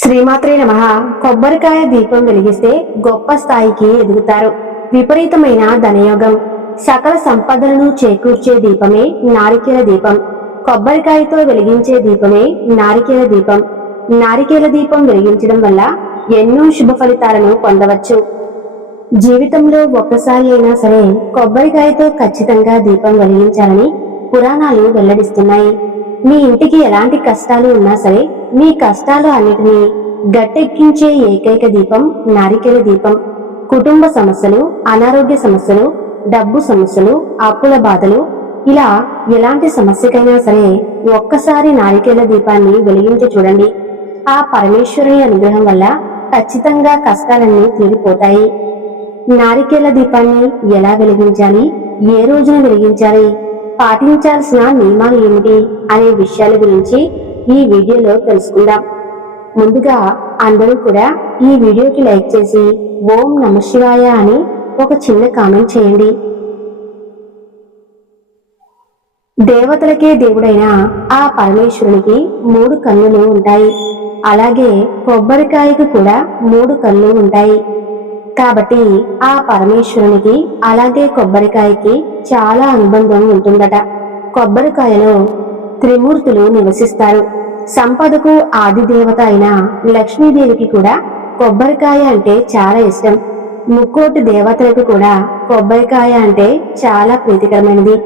శ్రీమాత్రే నమ. కొబ్బరికాయ దీపం వెలిగిస్తే గొప్ప స్థాయికి ఎదుగుతారు. విపరీతమైన ధనయోగం. సకల సంపదలను చేకూర్చే దీపమే నారికేల దీపం. కొబ్బరికాయతో వెలిగించే దీపమే నారికేల దీపం. నారికేల దీపం వెలిగించడం వల్ల ఎన్నో శుభ ఫలితాలను పొందవచ్చు. జీవితంలో ఒక్కసారి అయినా సరే కొబ్బరికాయతో ఖచ్చితంగా దీపం వెలిగించాలని పురాణాలు వెల్లడిస్తున్నాయి. మీ ఇంటికి ఎలాంటి కష్టాలు ఉన్నా సరే మీ కష్టాలు అన్నిటినీ గట్టెక్కించే ఏకైక దీపం నారికేల దీపం. కుటుంబ సమస్యలు అనారోగ్య సమస్యలు డబ్బు సమస్యలు అప్పుల బాధలు ఇలా ఎలాంటి సమస్యకైనా సరే ఒక్కసారి నారికేల దీపాన్ని వెలిగించి చూడండి. ఆ పరమేశ్వరుని అనుగ్రహం వల్ల ఖచ్చితంగా కష్టాలన్నీ తీరిపోతాయి. నారికేల దీపాన్ని ఎలా వెలిగించాలి? ఏ రోజున వెలిగించాలి? పాటించాల్సిన నియమాలు ఏమిటి? అనే విషయాల గురించి ఈ వీడియోలో తెలుసుకుందాం. ముందుగా అందరూ కూడా ఈ వీడియోకి లైక్ చేసి ఓం నమ శివాయ అని ఒక చిన్న కామెంట్ చేయండి. దేవతలకే దేవుడైన ఆ పరమేశ్వరునికి మూడు కన్నులు ఉంటాయి. అలాగే కొబ్బరికాయకు కూడా మూడు కళ్ళు ఉంటాయి. కాబట్టి ఆ పరమేశ్వరునికి అలాగే కొబ్బరికాయకి చాలా అనుబంధం ఉంటుందట. కొబ్బరికాయలో త్రిమూర్తులు నివసిస్తారు. సంపదకు ఆదిదేవత అయిన లక్ష్మీదేవికి కూడా కొబ్బరికాయ అంటే చాలా ఇష్టం. ముక్కోటి దేవతలకు కూడా కొబ్బరికాయ అంటే చాలా ప్రీతికరమైనది.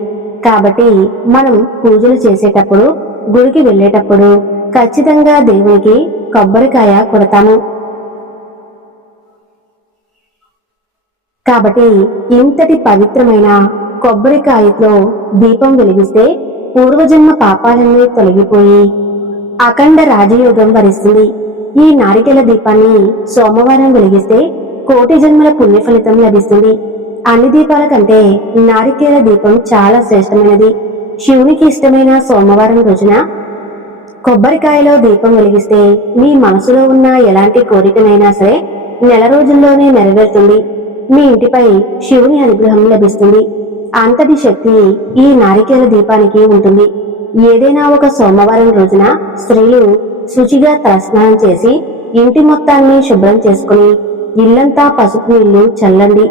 కాబట్టి మనం పూజలు చేసేటప్పుడు గుడికి వెళ్ళేటప్పుడు ఖచ్చితంగా దేవునికి కొబ్బరికాయ కొడతాము. కాబట్టి ఇంతటి పవిత్రమైన కొబ్బరికాయతో దీపం వెలిగిస్తే పూర్వజన్మ పాపాలన్నీ తొలగిపోయి అఖండ రాజయోగం వరిస్తుంది. ఈ నారికెల దీపాన్ని సోమవారం వెలిగిస్తే కోటి జన్మల పుణ్య ఫలితం లభిస్తుంది. అన్ని దీపాల కంటే నారికేల దీపం చాలా శ్రేష్టమైనది. శివునికి ఇష్టమైన సోమవారం రోజున కొబ్బరికాయలో దీపం వెలిగిస్తే మీ మనసులో ఉన్న ఎలాంటి కోరికనైనా సరే నెల రోజుల్లోనే నెరవేరుతుంది. మీ ఇంటిపై శివుని అనుగ్రహం లభిస్తుంది. అంతటి శక్తి ఈ నారికేల దీపానికి ఉంటుంది. ఏదైనా ఒక సోమవారం రోజున స్త్రీలు శుచిగా తలస్నానం చేసి ఇంటి మొత్తాన్ని శుభ్రం చేసుకుని ఇల్లంతా పసుపు నీళ్ళు చల్లండి.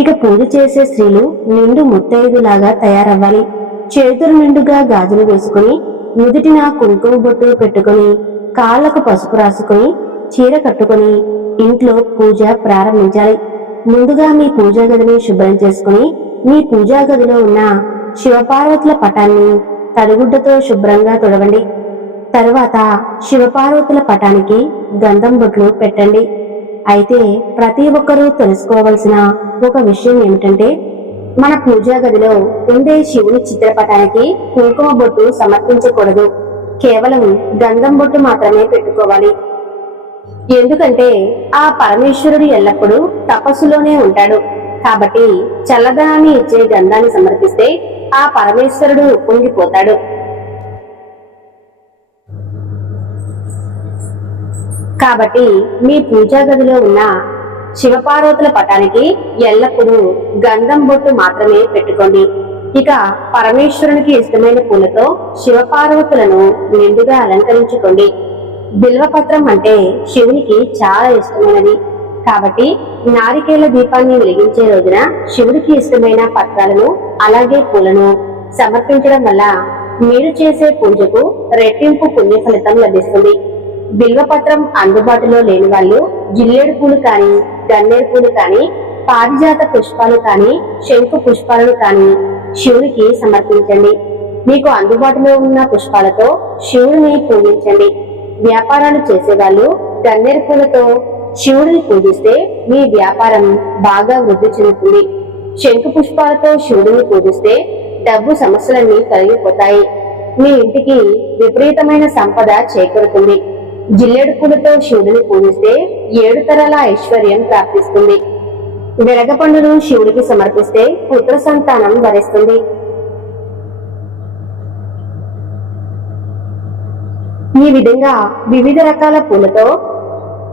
ఇక పూజ చేసే స్త్రీలు నిండు ముత్తైదులాగా తయారవ్వాలి. చేతులు నిండుగా గాజులు వేసుకుని నుదుటిన కుంకుమ బొట్టు పెట్టుకుని కాళ్ళకు పసుపు రాసుకుని చీర కట్టుకుని ఇంట్లో పూజ ప్రారంభించాలి. ముందుగా మీ పూజా గదిని శుభ్రం చేసుకుని మీ పూజా గదిలో ఉన్న శివపార్వతుల పటాన్ని తడిగుడ్డతో శుభ్రంగా తుడవండి. తరువాత శివపార్వతుల పటానికి గంధం బొట్లు పెట్టండి. అయితే ప్రతి ఒక్కరూ తెలుసుకోవలసిన ఒక విషయం ఏమిటంటే మన పూజా గదిలో ఉండే శివుని చిత్రపటానికి కుంకుమ బొట్టు సమర్పించకూడదు. కేవలం గంధం బొట్టు మాత్రమే పెట్టుకోవాలి. ఎందుకంటే ఆ పరమేశ్వరుడు ఎల్లప్పుడూ తపస్సులోనే ఉంటాడు. కాబట్టి చల్లదనాన్ని ఇచ్చే గంధాన్ని సమర్పిస్తే ఆ పరమేశ్వరుడు పొంగిపోతాడు. కాబట్టి మీ పూజా గదిలో ఉన్న శివపార్వతుల పటానికి ఎల్లప్పుడూ గంధం బొట్టు మాత్రమే పెట్టుకోండి. ఇక పరమేశ్వరునికి ఇష్టమైన పూలతో శివపార్వతులను నిండుగా అలంకరించుకోండి. బిల్వపత్రం అంటే శివునికి చాలా ఇష్టమైనది. కాబట్టి నారికేల దీపాన్ని వెలిగించే రోజున శివుడికి ఇష్టమైన పత్రాలను అలాగే పూలను సమర్పించడం వల్ల మీరు చేసే పూజకు రెట్టింపు పుణ్య ఫలితం లభిస్తుంది. బిల్వపత్రం అందుబాటులో లేని వాళ్ళు జిల్లేడు పూలు కానీ గన్నేరు పూలు కానీ పారిజాత పుష్పాలు కానీ శంకు పుష్పాలను కానీ శివుడికి సమర్పించండి. మీకు అందుబాటులో ఉన్న పుష్పాలతో శివుడిని పూజించండి. వ్యాపారాలు చేసేవాళ్ళు గన్నేరు పూలతో శివుడిని పూజిస్తే మీ వ్యాపారం బాగా వృద్ధి చెందుతుంది. శంకు పుష్పాలతో శివుడిని పూజిస్తే డబ్బు సమస్యలన్నీ తొలగిపోతాయి. మీ ఇంటికి విపరీతమైన సంపద చేకూరుతుంది. జిల్లెడు పూలతో శివుడిని పూజిస్తే ఏడు తరాల ఐశ్వర్యం ప్రాప్తిస్తుంది. వెలగపండును శివుడికి సమర్పిస్తే పుత్ర సంతానం వరిస్తుంది. ఈ విధంగా వివిధ రకాల పూలతో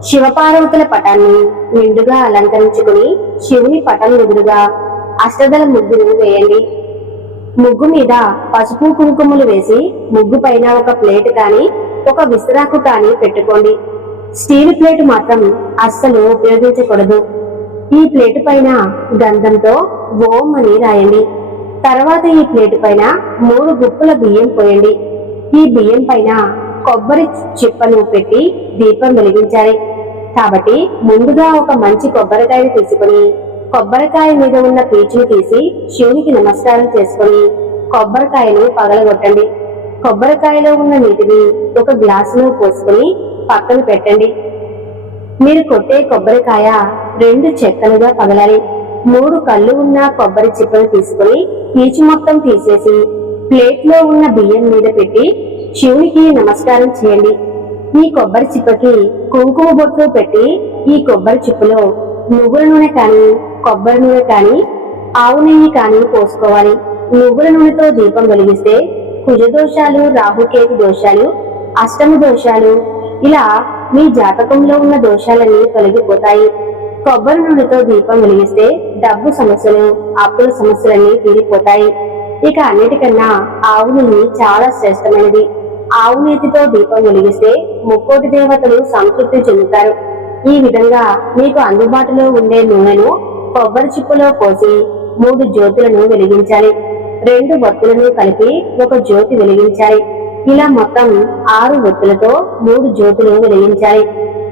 శివపార్వతుల పటాన్ని నిండుగా అలంకరించుకుని శివుని పటం ఎదురుగా అష్టదల ముగ్గురు వేయండి. ముగ్గు మీద పసుపు కుంకుమలు వేసి ముగ్గు పైన ఒక ప్లేట్ కానీ ఒక విసిరాకు కానీ పెట్టుకోండి. స్టీల్ ప్లేట్ మాత్రం అస్సలు ఉపయోగించకూడదు. ఈ ప్లేట్ పైన గంధంతో ఓం అని రాయండి. తర్వాత ఈ ప్లేట్ పైన మూడు గుప్పుల బియ్యం పోయండి. ఈ బియ్యం పైన కొబ్బరి చిప్పను పెట్టి దీపం వెలిగించాలి. కాబట్టి ముందుగా ఒక మంచి కొబ్బరికాయను తీసుకుని కొబ్బరికాయ మీద ఉన్న పీచును తీసి శివునికి నమస్కారం చేసుకుని కొబ్బరికాయను పగలగొట్టండి. కొబ్బరికాయలో ఉన్న నీటిని ఒక గ్లాసులో పోసుకుని పక్కన పెట్టండి. మీరు కొట్టే కొబ్బరికాయ రెండు చెక్కలుగా పగలాలి. మూడు కళ్ళు ఉన్న కొబ్బరి చిప్పలు తీసుకుని పీచు మొత్తం తీసేసి ప్లేట్లో ఉన్న బియ్యం మీద పెట్టి శివునికి నమస్కారం చేయండి. ఈ కొబ్బరి చిప్పకి కుంకుమ బొట్లు పెట్టి ఈ కొబ్బరి చిప్పలో నువ్వుల నూనె కానీ కొబ్బరి నూనె కానీ ఆవు నెయ్యి కానీ పోసుకోవాలి. నువ్వుల నూనెతో దీపం వెలిగిస్తే కుజదోషాలు రాహుకేతు దోషాలు అష్టమ దోషాలు ఇలా మీ జాతకంలో ఉన్న దోషాలన్నీ తొలగిపోతాయి. కొబ్బరి నూనెతో దీపం వెలిగిస్తే డబ్బు సమస్యలు అప్పుల సమస్యలన్నీ తీరిపోతాయి. ఇక అన్నిటికన్నా ఆవు నెయ్యి చాలా శ్రేష్టమైనది. ఆవు నేతితో దీపం వెలిగిస్తే ముక్కోటి దేవతలు సంతృప్తి చెందుతారు. ఈ విధంగా మీకు అందుబాటులో ఉండే నూనెను కొబ్బరి చిప్పులో పోసి మూడు జ్యోతులను వెలిగించాలి. రెండు ఒత్తులను కలిపి ఒక జ్యోతి వెలిగించాలి. ఇలా మొత్తం ఆరు ఒత్తులతో మూడు జ్యోతులు వెలిగించాలి.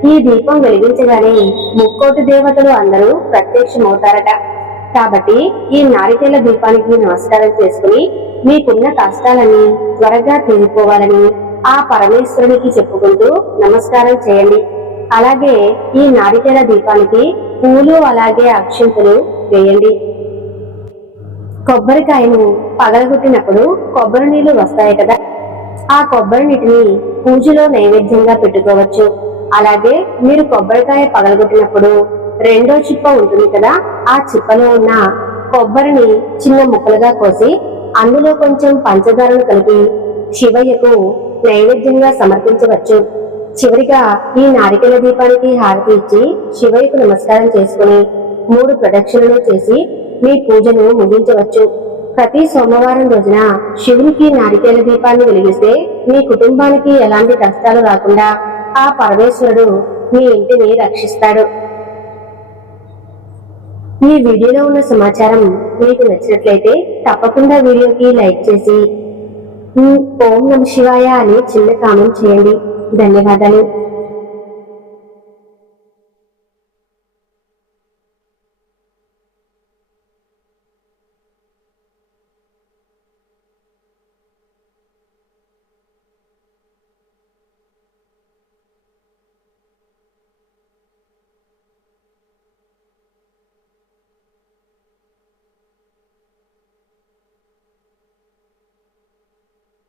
ఈ దీపం వెలిగించగానే ముక్కోటి దేవతలు అందరూ ప్రత్యక్షమవుతారట. కాబట్టి ఈ నారికేల దీపానికి నమస్కారం చేసుకుని మీకున్న కష్టాలని త్వరగా తీరిపోవాలని ఆ పరమేశ్వరునికి చెప్పుకుంటూ నమస్కారం చేయండి. అలాగే ఈ నారికేల దీపానికి పూలు అలాగే అక్షింతలు వేయండి. కొబ్బరికాయను పగలగొట్టినప్పుడు కొబ్బరి నీళ్ళు వస్తాయి కదా. ఆ కొబ్బరి నీటిని పూజలో నైవేద్యంగా పెట్టుకోవచ్చు. అలాగే మీరు కొబ్బరికాయ పగలగొట్టినప్పుడు రెండో చిప్ప ఉంటుంది కదా ఆ చిప్పలో ఉన్న కొబ్బరిని చిన్న ముక్కలుగా కోసి అందులో కొంచెం పంచదారను కలిపి శివయ్యకు నైవేద్యంగా సమర్పించవచ్చు. చివరిగా ఈ నారికల దీపానికి హారతి ఇచ్చి శివయ్యకు నమస్కారం చేసుకుని మూడు ప్రదక్షిణలు చేసి మీ పూజను ముగించవచ్చు. ప్రతి సోమవారం రోజున శివునికి నారికేల దీపాన్ని వెలిగిస్తే మీ కుటుంబానికి ఎలాంటి కష్టాలు రాకుండా ఆ పరమేశ్వరుడు మీ ఇంటిని రక్షిస్తాడు. ఈ వీడియోలో ఉన్న సమాచారం మీకు నచ్చినట్లయితే తప్పకుండా వీడియోకి లైక్ చేసి ఓం నమ శివాయ అని చిన్న కామెంట్ చేయండి. ధన్యవాదాలు.